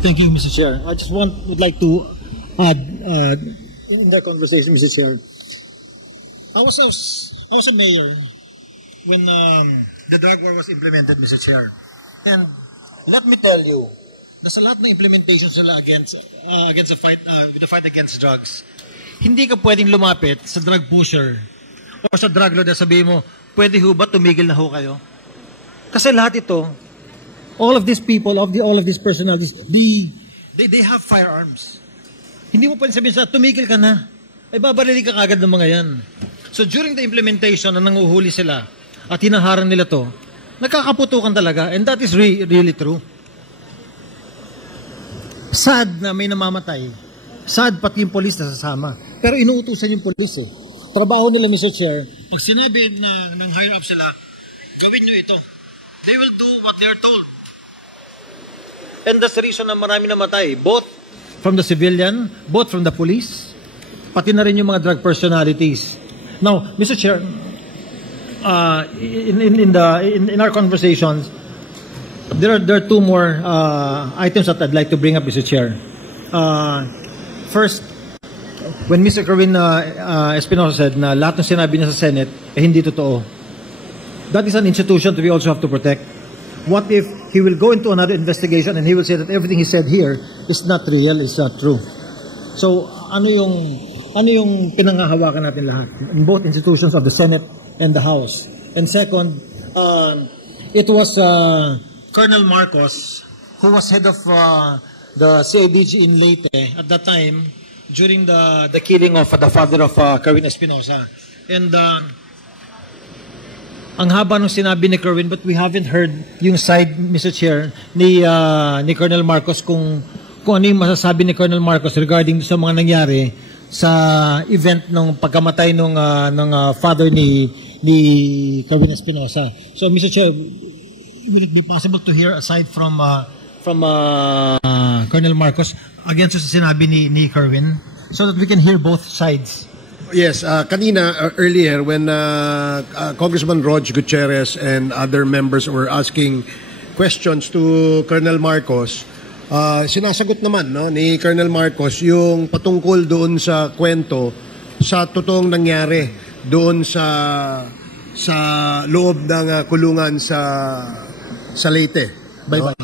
Thank you, Mr. Chair. I just would like to add in that conversation, Mr. Chair. I was a mayor when the drug war was implemented, Mr. Chair. And let me tell you, nasa lahat ng implementations nila against the fight against drugs, hindi ka pwedeng lumapit sa drug pusher o sa drug lord na sabihin mo, pwede ho ba tumigil na ho kayo? Kasi lahat ito, all of these people, all of these personalities, they have firearms. Hindi mo pwedeng sabihin sa tumigil ka na. Ay babarili ka kagad ng mga yan. So during the implementation na nanguhuli sila at hinaharang nila to, nagkakaputukan talaga, and that is really true. Sad na may namamatay. Sad pati yung polis na sasama. Pero inuutusan yung polis eh. Trabaho nila, Mr. Chair, pag sinabi na ng higher up sila, gawin nyo ito. They will do what they are told. And that's the reason na marami namatay. Both from the civilian, both from the police, pati na rin yung mga drug personalities. Now, Mr. Chair, in our conversations, there are two more items that I'd like to bring up, Mr. Chair. First, when Mr. Kerwin Espinosa said na lahat ng sinabi niya sa Senate hindi totoo. That is an institution that we also have to protect. What if he will go into another investigation and he will say that everything he said here is not real, is not true? So, ano yung pinanghahawakan natin lahat in both institutions of the Senate and the House? And second, it was Colonel Marcos, who was head of the CIDG in Leyte at that time during the killing of the father of Kerwin Espinosa. And ang haba nung sinabi ni Kerwin, but we haven't heard yung side, Mr. Chair, ni Colonel Marcos kung ano yung masasabi ni Colonel Marcos regarding sa mga nangyari sa event ng pagkamatay ng father ni Kerwin Espinosa. So, Mr. Chair, will it be possible to hear aside from Colonel Marcos against sa sinabi ni Kerwin so that we can hear both sides? Yes, kanina earlier when Congressman Rog Gutierrez and other members were asking questions to Colonel Marcos, sinasagot naman ni Colonel Marcos yung patungkol doon sa kwento sa totoong nangyari doon sa loob ng kulungan sa Leyte. Bye-bye.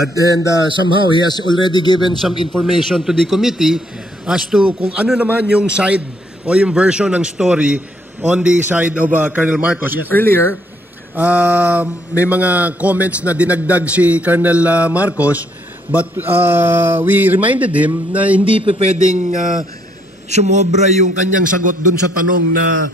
And somehow he has already given some information to the committee as to kung ano naman yung side o yung version ng story on the side of Colonel Marcos. Yes, earlier, may mga comments na dinagdag si Colonel Marcos, but we reminded him na hindi pa pwedeng sumobra yung kanyang sagot dun sa tanong na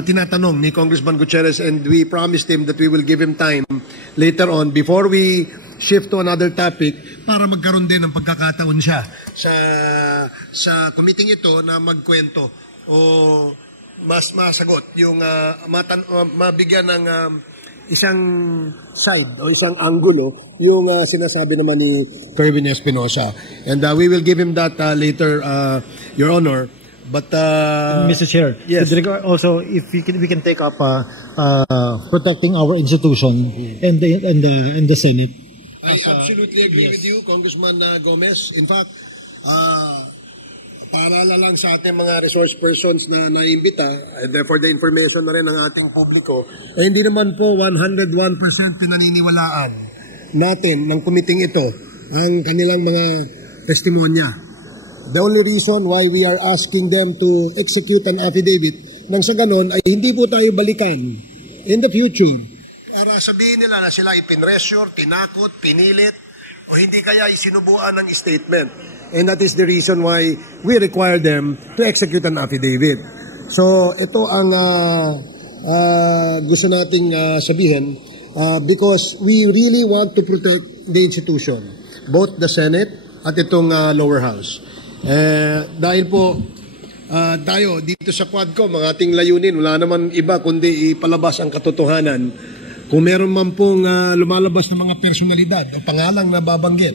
tinatanong ni Congressman Gutierrez, and we promised him that we will give him time later on before we shift to another topic para magkaroon din ng pagkakataon siya sa committee ito na magkwento o mas masagot yung mabigyan ng isang side o isang angulo yung sinasabi naman ni Kerwin Espinosa, and we will give him that later, Your Honor. But Mr. Chair, yes. Also, if we can take up protecting our institution and the Senate. I absolutely agree with you, Congressman Gomez. In fact, paalala lang sa ating mga resource persons na naimbita, and therefore the information na rin ng ating publiko, hindi naman po 101% pinaniniwalaan natin ng kumiting ito ang kanilang mga testimonya. The only reason why we are asking them to execute an affidavit nang sa ganon ay hindi po tayo balikan in the future para sabihin nila na sila ipinressure, tinakot, pinilit, o hindi kaya isinubuan ng statement. And that is the reason why we require them to execute an affidavit. So, ito ang gusto nating sabihin because we really want to protect the institution, both the Senate at itong lower house. Dahil po tayo dito sa Quadcom, mga ating layunin, wala naman iba kundi ipalabas ang katotohanan. Kung meron man pong lumalabas na mga personalidad o pangalang nababanggit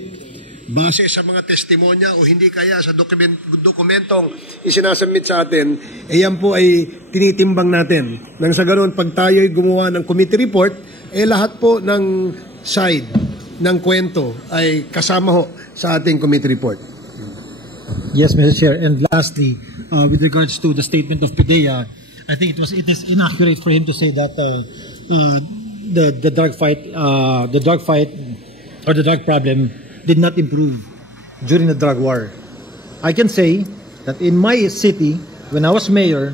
base sa mga testimonya o hindi kaya sa dokumentong isinasubmit sa atin, yan po ay tinitimbang natin. Nang sa ganoon, pag tayo'y gumawa ng committee report, lahat po ng side ng kwento ay kasama ho sa ating committee report. Yes, Mr. Chair. And lastly, with regards to the statement of PIDEA, I think it is inaccurate for him to say that the drug fight or the drug problem did not improve during the drug war. I can say that in my city, when I was mayor,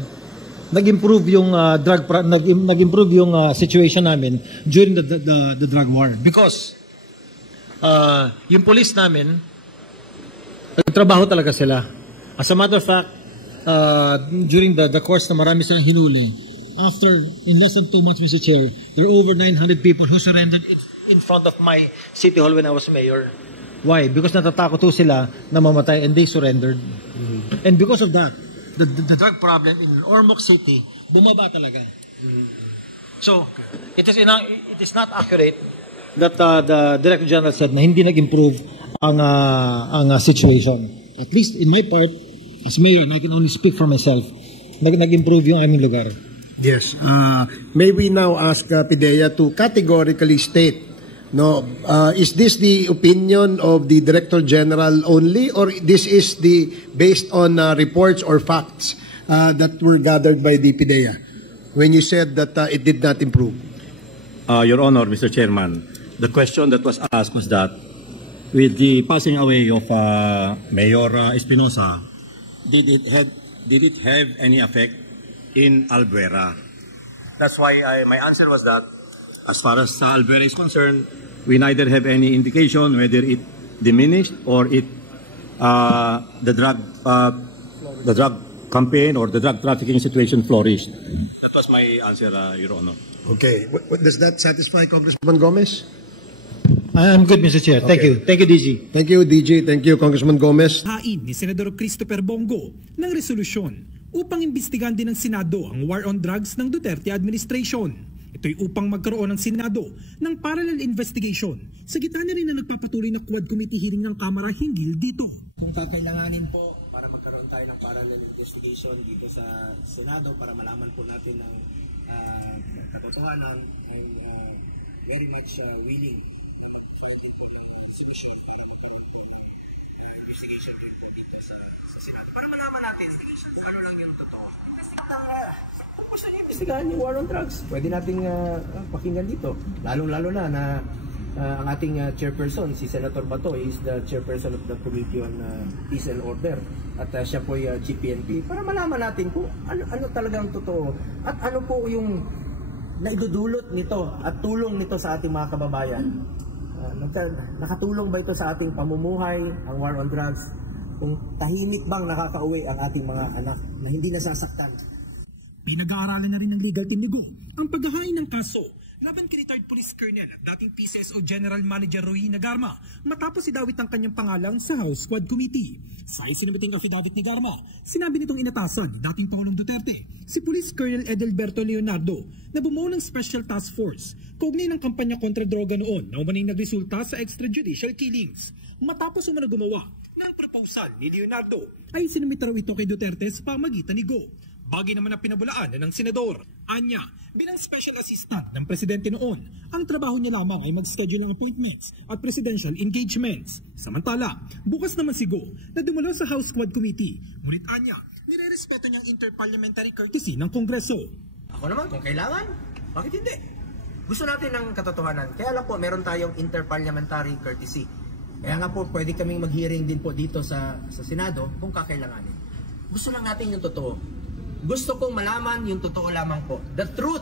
nag-improve yung nag-improve yung situation namin during the drug war because yung police namin nagtrabaho talaga sila. As a matter of fact, during the course na marami silang hinuli, in less than 2 months, Mr. Chair, there are over 900 people who surrendered in front of my city hall when I was mayor. Why? Because natatakot ho sila na mamatay and they surrendered. And because of that, the drug problem in Ormoc City bumaba talaga. So, it is not accurate that the Director General said na hindi nag-improve ang situation. At least in my part, as mayor, and I can only speak for myself, nag-improve yung aming lugar. Yes. May we now ask PIDEA to categorically state, is this the opinion of the Director General only, or this is based on reports or facts that were gathered by the PIDEA when you said that it did not improve? Your Honor, Mr. Chairman, the question that was asked was that with the passing away of Mayor Espinosa, did it have any effect in Albuera? That's why my answer was that as far as Albuera is concerned, we neither have any indication whether it diminished or the drug campaign or the drug trafficking situation flourished. That was my answer, Your Honor. Okay. Does that satisfy Congressman Gomez? I'm good, Mr. Chair. Thank you. Thank you, DG. Thank you, DG. Thank you, Congressman Gomez. Hain ni Senador Christopher Bongo ng resolusyon upang imbestigahan din ng Senado ang war on drugs ng Duterte administration. Ito'y upang magkaroon ng Senado ng parallel investigation sa gitna na rin na nagpapatuloy na Quad Committee hearing ng Kamara hinggil dito. Kung kakailanganin po para magkaroon tayo ng parallel investigation dito sa Senado para malaman po natin ang katotohanan, I'm very much willing na mag-file din po ng resolution para magkaroon po ng investigation din po dito sa Senado. Para malaman natin kung ano lang yung totoo. Kung gusto niyo investigahan yung war on drugs, pwede nating pakinggan dito. Lalong-lalo na ang ating chairperson, si Senator Bato, is the chairperson of the Committee on Peace and Order. At siya po ay GPNP. Para malaman natin kung ano talagang totoo. At ano po yung naidudulot nito at tulong nito sa ating mga kababayan. Nakatulong ba ito sa ating pamumuhay, ang war on drugs? Kung tahimik bang nakakauwi ang ating mga anak na hindi nasasaktan? Pinag-aaralan na rin ng legal team ni Go ang paghahain ng kaso laban kay retired police colonel at dating PCSO General Manager Roy Nagarma matapos idawit ang kanyang pangalan sa House Quad Committee. Sa isinibiting affidavit ni Garma, sinabi nitong inatasan ni dating Pangulong Duterte si Police Colonel Edelberto Leonardo na bumuo ng Special Task Force kaugnay ng kampanya kontra droga noon na umaning nagresulta sa extrajudicial killings. Matapos umano gumawa ng proposal ni Leonardo ay sinumita raw ito kay Duterte sa pamagitan ni Go. Bagay naman na pinabulaan ng senador. Anya, bilang special assistant ng presidente noon, ang trabaho niya lamang ay mag-schedule ng appointments at presidential engagements. Samantala, bukas naman si Go na dumalo sa House Quad Committee. Ngunit Anya, nire-respeto niyang interparliamentary courtesy ng Kongreso. Ako naman, kung kailangan, bakit hindi? Gusto natin ng katotohanan. Kaya lang po, meron tayong interparliamentary courtesy. Kaya nga po, pwede kaming mag-hearing din po dito sa Senado kung kakailanganin. Gusto lang natin yung totoo. Gusto kong malaman yung totoo lamang po. The truth.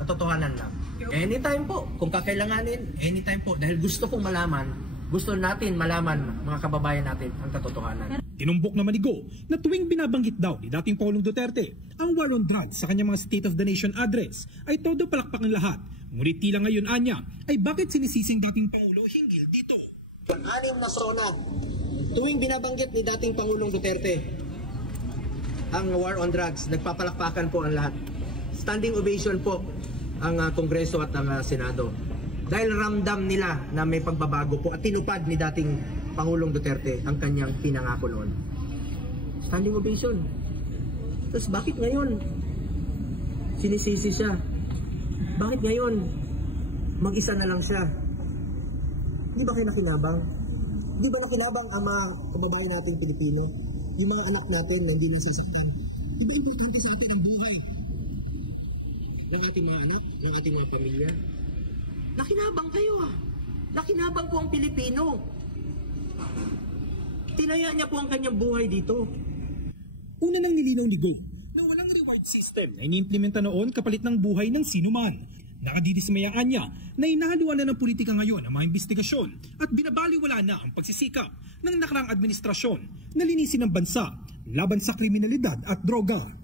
Katotohanan lang. Anytime po. Kung kakailanganin, anytime po. Dahil gusto kong malaman, gusto natin malaman, mga kababayan natin, ang katotohanan. Tinumbok naman ni Go na tuwing binabanggit daw ni dating Pangulong Duterte ang war on drugs sa kanyang mga State of the Nation address ay todo palakpak ang lahat. Ngunit tila ngayon Anya ay bakit sinisising dating Pangulo hinggil dito. Anim na sona, tuwing binabanggit ni dating Pangulong Duterte ang war on drugs, nagpapalakpakan po ang lahat. Standing ovation po ang Kongreso at ang Senado. Dahil ramdam nila na may pagbabago po at tinupad ni dating Pangulong Duterte ang kanyang pinangako noon. Standing ovation. Tapos bakit ngayon sinisisi siya? Bakit ngayon mag-isa na lang siya? Hindi ba kayo nakinabang? Di ba nakinabang ang mga kababayan natin Pilipino? Yung mga anak natin nandito sa sakit. Di ba importante sa atin ang buhay ng ating mga anak, ng ating mga pamilya? Nakinabang kayo ah. Nakinabang po ang Pilipino. Tinaya niya po ang kanyang buhay dito. Una nang nilinaw ni Go na walang reward system na iniimplementa noon kapalit ng buhay ng sinuman. Nakadidismayaan niya na inahaluan na ng politika ngayon ang mga investigasyon at binabaliwala na ang pagsisikap ng nakarang administrasyon na linisin ng bansa laban sa kriminalidad at droga.